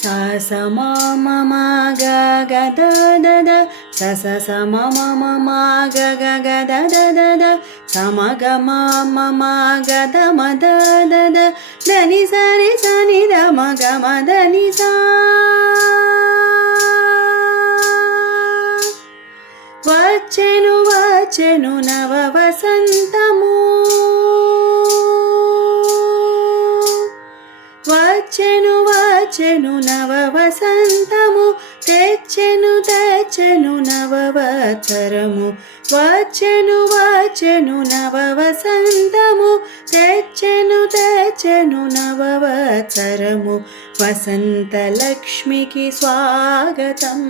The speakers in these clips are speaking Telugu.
सा स म म म ग ग द द द स स स म म म म ग ग ग द द द द स म ग म म म ग द म द द द ద नि ಸ రి స ని ద మ గ మ ద ని సా వచ్చెను వచ్చెను నవ వసంతము వచ్చెను వచ్చెను నవ వసంతము తెచ్చెను తెచ్చెను నవవత్సరము వచ్చెను వచ్చెను నవ వసంతము తెచ్చెను తెచ్చెను నవవత్సరము వసంత లక్ష్మికి స్వాగతం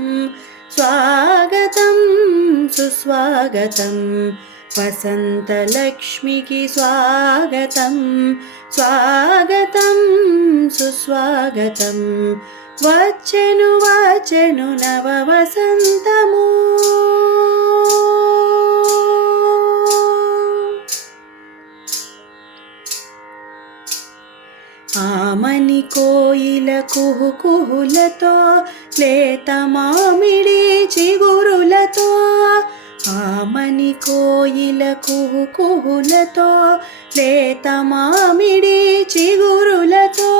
స్వాగతం సుస్వాగతం వసంతలక్ష్మికి స్వాగతం స్వాగతం సుస్వాగతం వచ్చెను వచ్చెను నవ వసంతము ఆమని కోయిల కుహు కుహులతో లేత మామిడి చిగురులతో ఆమని కోయిల కుహు కుహులతో లేత మామిడి చిగురులతో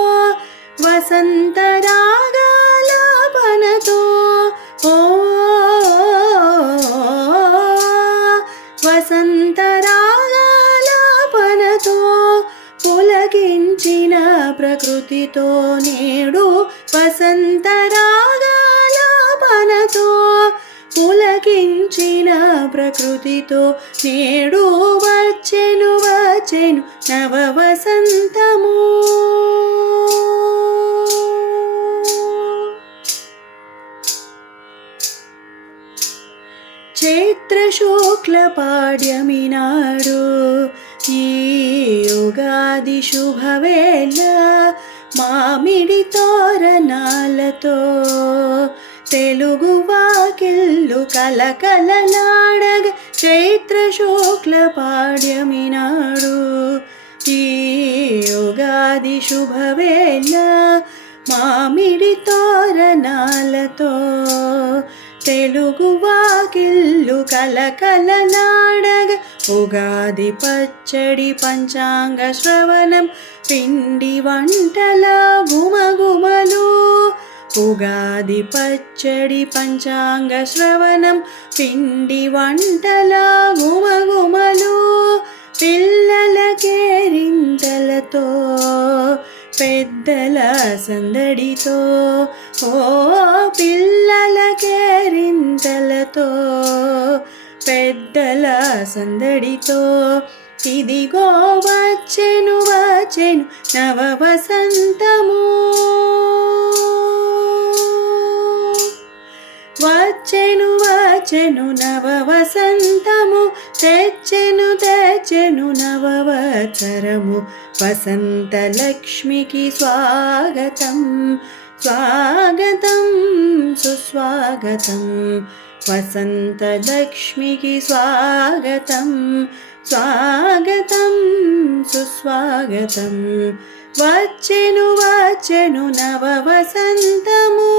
వసంత రాగాలాపనతో ఓ వసంత రాగాలాపనతో పులకించిన ప్రకృతితో నేడు వసంత రాగాలాపనతో పులకించిన ప్రకృతితో నేడు వచ్చెను వచ్చెను నవ వసంతము చైత్ర శుక్ల పాడ్యమి నాడు ఈ యుగాది శుభవేళ మామిడి తోరణాలతో తెలుగు వాకిళ్ళు కలకలలాడగ చైత్ర శుక్ల పాడ్యమి నాడు ఈ యుగాది శుభవేళ మామిడి తోరణాలతో తెలుగు వాకిళ్ళు కలకలలాడగ ఉగాది పచ్చడి పంచాంగ శ్రవణం పిండి వంటల గుమగుమలు ఉగాది పచ్చడి పంచాంగ శ్రవణం పిండి వంటల గుమగుమలు పిల్లల కేరింతలతో పెద్దల సందడితో ఓ పిల్లల కేరింతలతో పెద్దల సందడితో ఇదిగో వచ్చెను వచ్చెను నవ వసంతము వచ్చెను వచ్చెను నవ వసంతము తెచ్చెను తెచ్చెను నవవత్సరము వసంత లక్ష్మికి స్వాగతం స్వాగతం సుస్వాగతం వసంత లక్ష్మికి స్వాగతం స్వాగతం సుస్వాగతం వచ్చెను వచ్చెను నవ వసంతము